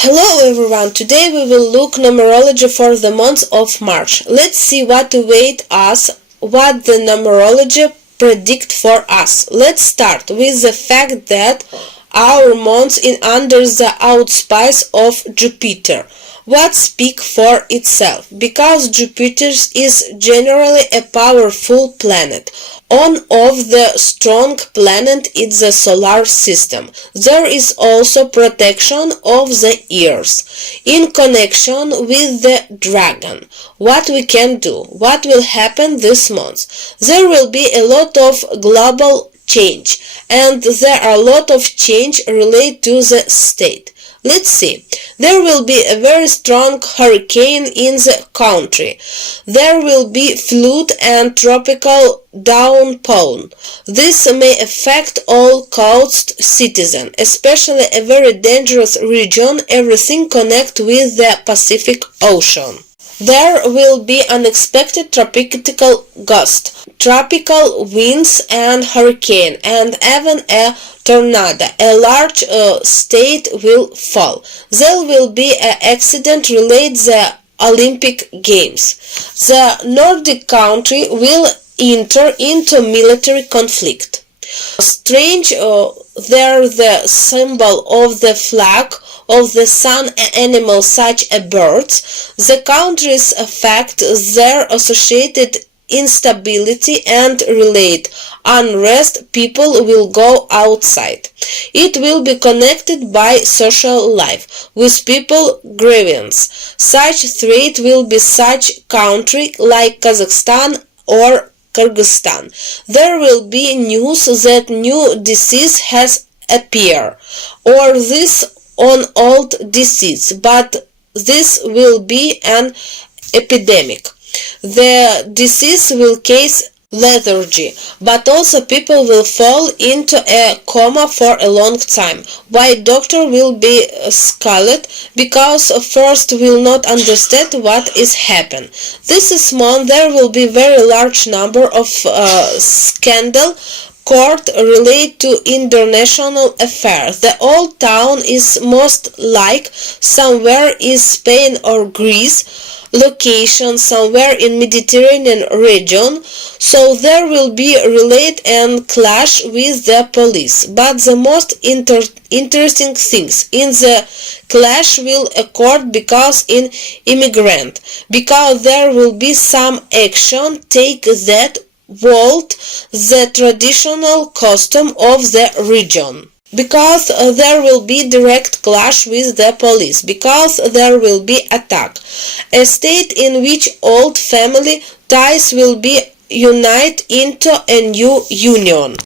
Hello everyone, today we will look numerology for the month of March. Let's see what await us, what the numerology predict for us. Let's start with the fact that our month is under the auspice of Jupiter. What speak for itself, because Jupiter is generally a powerful planet. One of the strong planets in the solar system. There is also protection of the ears. In connection with the dragon, what we can do, what will happen this month? There will be a lot of global change, and there are a lot of change related to the state. Let's see. There will be a very strong hurricane in the country. There will be flood and tropical downpour. This may affect all coast citizens, especially a very dangerous region, everything connected with the Pacific Ocean. There will be unexpected tropical gusts, tropical winds and hurricane, and even a tornado. A large state will fall. There will be an accident related to the Olympic Games. The Nordic country will enter into military conflict. Strange, there the symbol of the flag of the sun animals such as birds. The countries affect their associated instability and relate unrest. People will go outside. It will be connected by social life with people grievance. Such threat will be such country like Kazakhstan or Kyrgyzstan. There will be news that new disease has appeared, or this on old disease, but this will be an epidemic. The disease will cause lethargy, but also people will fall into a coma for a long time. Why doctor will be scared? Because first will not understand what is happen. This month there will be very large number of scandal court related to international affairs. The old town is most like somewhere in Spain or Greece, location somewhere in Mediterranean region, so there will be relate and clash with the police. But the most interesting things in the clash will occur because in immigrant, because there will be some action take that vault the traditional custom of the region, because there will be direct clash with the police, because there will be attack. A state in which old family ties will be united into a new union.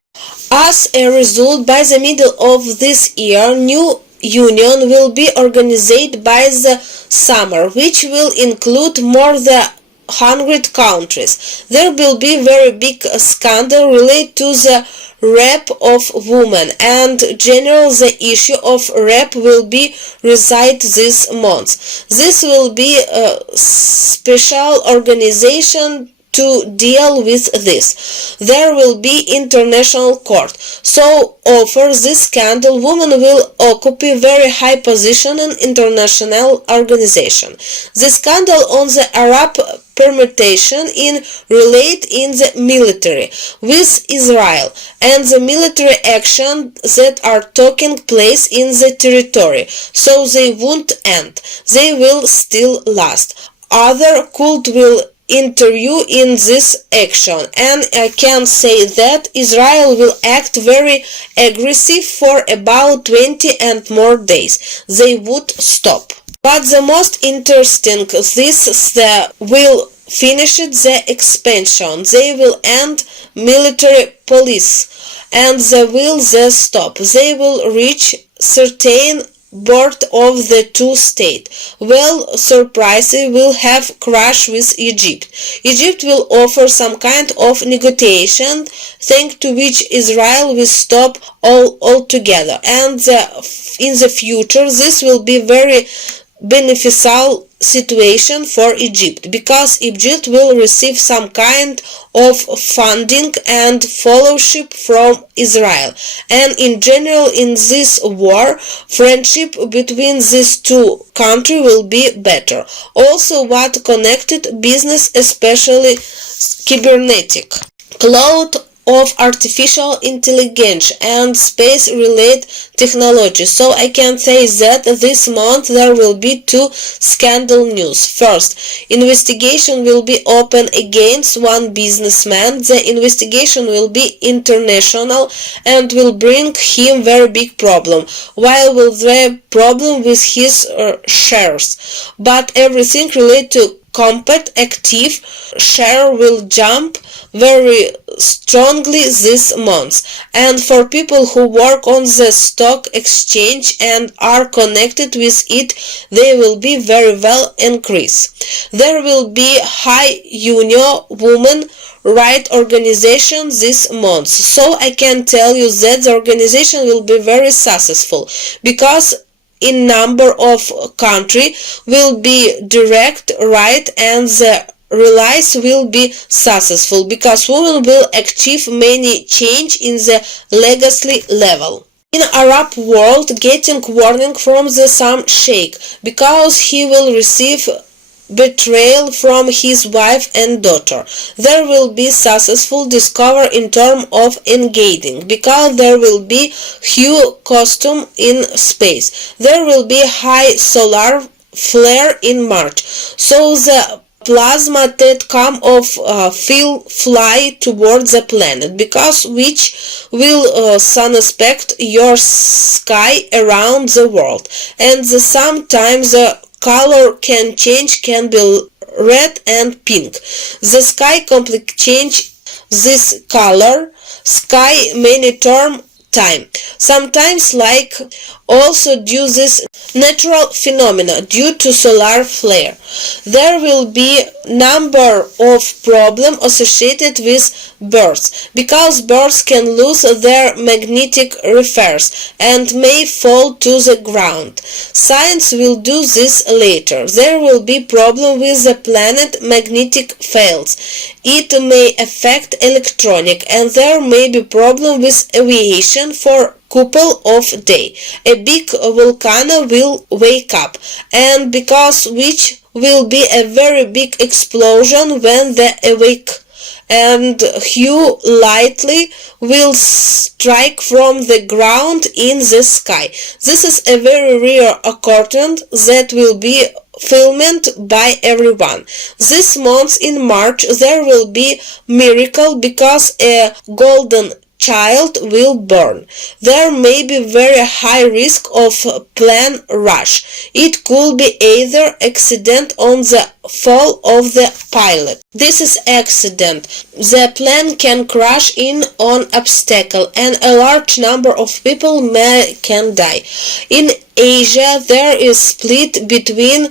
As a result, by the middle of this year, new union will be organized by the summer, which will include more than 100 countries. There will be very big scandal related to the rape of women, and general the issue of rape will be resolved this month. This will be a special organization to deal with this. There will be international court. So over this scandal, women will occupy very high position in international organization. The scandal on the Arab permutation in relate in the military with Israel and the military action that are taking place in the territory, so they won't end, they will still last. Other cult will interview in this action, and I can say that Israel will act very aggressive for about 20 and more days. They would stop. But the most interesting, this will finish the expansion. They will end military police, and they will stop. They will reach certain board of the two states. Well, surprisingly, will have crash with Egypt. Egypt will offer some kind of negotiation, thanks to which Israel will stop altogether. And in the future, this will be very beneficial situation for Egypt, because Egypt will receive some kind of funding and fellowship from Israel, and in general in this war friendship between these two countries will be better. Also what connected business, especially cybernetic, cloud of artificial intelligence and space-related technology. So I can say that this month there will be two scandal news. First, investigation will be open against one businessman. The investigation will be international and will bring him very big problem, while will the problem with his shares. But everything related to compact active share will jump very strongly this month, and for people who work on the stock exchange and are connected with it, they will be very well increase. There will be high union women right organization this month, so I can tell you that the organization will be very successful, because in number of country will be direct right and the release will be successful, because women will achieve many change in the legacy level. In Arab world, getting warning from the some sheikh, because he will receive betrayal from his wife and daughter. There will be successful discover in terms of engaging, because there will be huge costume in space. There will be high solar flare in March, so the plasma that come of fly towards the planet, because which will suspect your sky around the world, and sometimes the color can change, can be red and pink. The sky completely change this color. Sky many term time. Sometimes like also due this natural phenomena due to solar flare. There will be number of problems associated with birds, because birds can lose their magnetic reference and may fall to the ground. Science will do this later. There will be problem with the planet magnetic fields. It may affect electronic, and there may be problem with aviation for couple of day. A big volcano will wake up, and because which will be a very big explosion when they awake, and hue lightly will strike from the ground in the sky. This is a very rare occurrence that will be filmed by everyone. This month in March there will be miracle, because a golden child will born. There may be very high risk of plane crash. It could be either accident on the fall of the pilot. This is accident. The plane can crash in on obstacle, and a large number of people can die. In Asia there is split between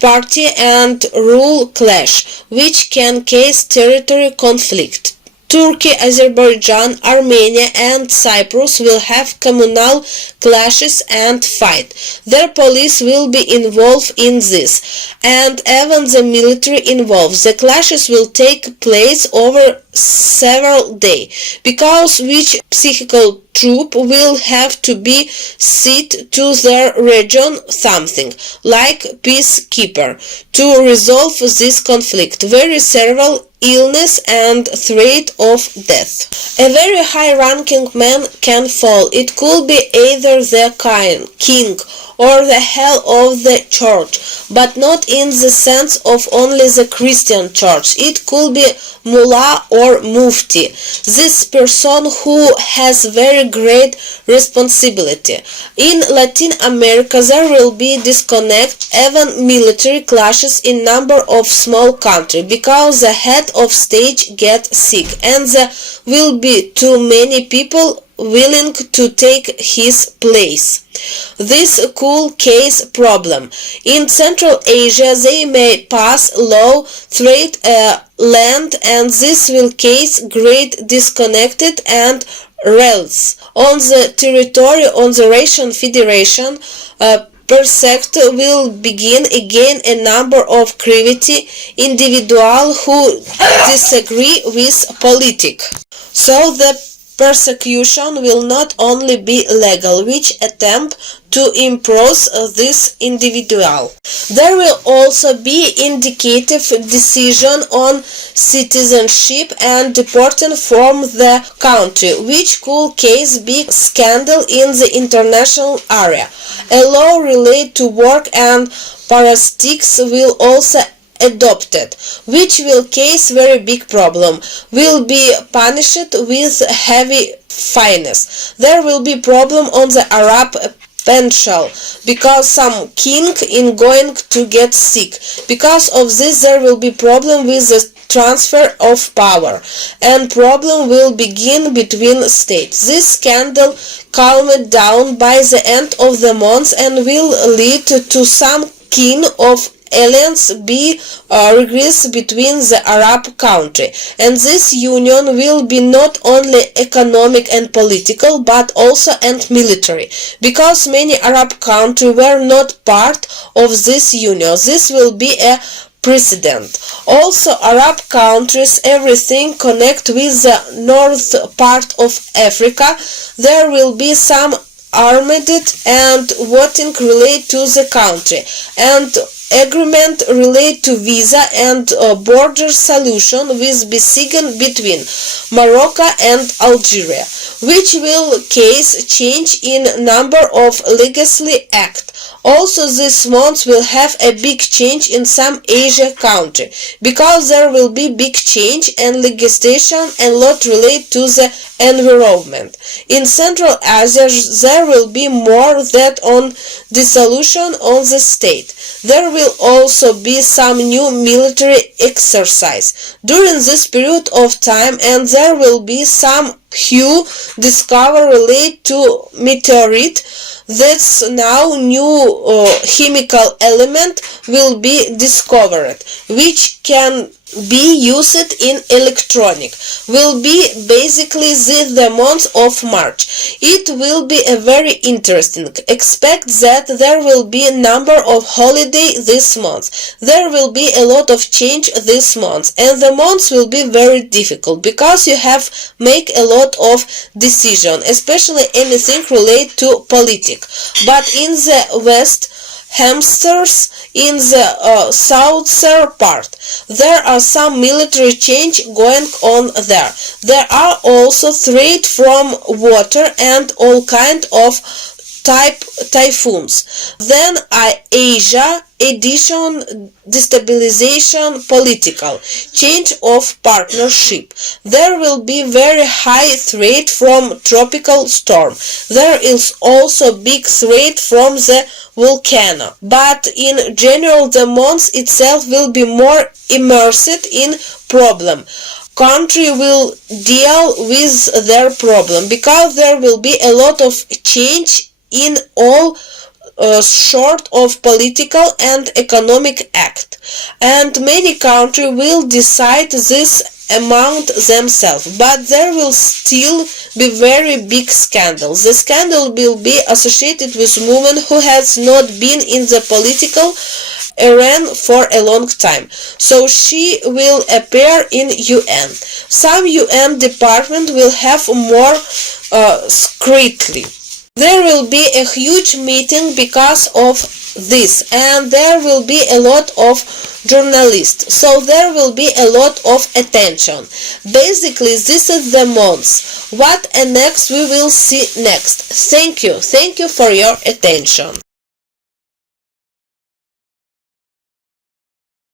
party and rule clash, which can cause territory conflict. Turkey, Azerbaijan, Armenia and Cyprus will have communal clashes and fight. Their police will be involved in this, and even the military involved. The clashes will take place over several days, because which psychical troop will have to be sent to their region, something like peacekeeper, to resolve this conflict. Very several illness and threat of death. A very high-ranking man can fall. It could be either the king or the head of the church, but not in the sense of only the Christian church. It could be mullah or mufti. This person who has very great responsibility. In Latin America there will be disconnect, even military clashes in number of small countries, because the head of state get sick and there will be too many people willing to take his place. This could cause problem. In Central Asia they may pass law trade land, and this will cause great disconnected and rels on the territory on the Russian Federation. persect will begin again a number of private individuals who disagree with politics. So the persecution will not only be legal, which attempt to impose this individual. There will also be indicative decision on citizenship and deportation from the country, which could cause big scandal in the international area. A law related to work and parasites will also adopted, which will cause very big problem, will be punished with heavy fines. There will be problem on the Arab Peninsula because some king is going to get sick. Because of this there will be problem with the transfer of power, and problem will begin between states. This scandal calmed down by the end of the month and will lead to some kind of alliance be regress between the Arab country, and this union will be not only economic and political but also and military, because many Arab countries were not part of this union. This will be a precedent. Also, Arab countries, everything connect with the north part of Africa. There will be some armed and voting related to the country, and agreement related to visa and border solution will be signed between Morocco and Algeria, which will cause change in number of legislative acts. Also, this month will have a big change in some Asia country, because there will be big change and legislation and lot related to the environment. In Central Asia, there will be more that on dissolution of the state. There will also be some new military exercise during this period of time, and there will be some new discovery related to meteorite. That's now new chemical element will be discovered, which can be used in electronic. Will be basically the month of March. It will be a very interesting. Expect that there will be a number of holiday this month. There will be a lot of change this month, and the month will be very difficult because you have make a lot of decision, especially anything related to politics. But in the West Hemispheres, in the southern part, there are some military change going on there. There are also threat from water and all kind of typhoons. Then Asia addition, destabilization, political change of partnership. There will be very high threat from tropical storm. There is also big threat from the volcano. But in general, the month itself will be more immersed in problem. Country will deal with their problem because there will be a lot of change in all sort of political and economic act, and many countries will decide this among themselves, but there will still be very big scandals. The scandal will be associated with women who has not been in the political arena for a long time, so she will appear in UN. Some UN department will have more secretly. There will be a huge meeting because of this, and there will be a lot of journalists, so there will be a lot of attention. Basically, this is the month. What and next we will see next. Thank you for your attention.